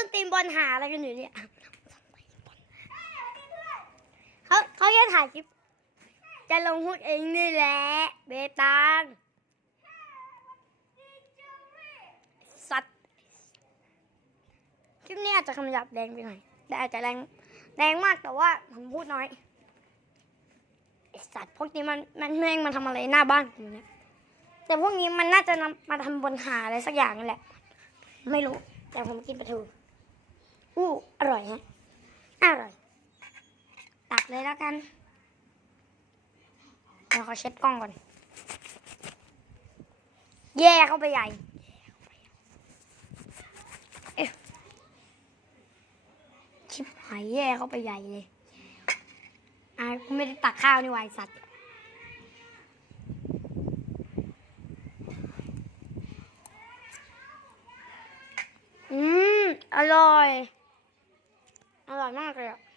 ทำต้นตีนบอลหาอะไรกันอยู่เนี่ยเขาเขาแค่ถ่ายคลิป จะลงหุ้นเองนี่แหละ เบตังสัตว์คลิปนี้อาจจะคำหยาบแรงไปหน่อยแต่อาจจะแรงแรงมากแต่ว่าผมพูดน้อยสัตว์พวกนี้มันมันแม่งมาทำอะไรหน้าบ้านผมเนี่ยแต่พวกนี้มันน่าจะนำมาทำบนหาอะไรสักอย่างนั่นแหละ ไม่รู้ แต่ผมกินปลาทู อู้อร่อยฮะอร่อย ตักเลยแล้วกันเดี๋ยวขอเช็ดกล้องก่อน แย่เข้าไปใหญ่ชิบหายแย่เข้าไปใหญ่เลยอ่ากูไม่ได้ตักข้าวนี่วายสัตว์อืม อร่อย อร่อ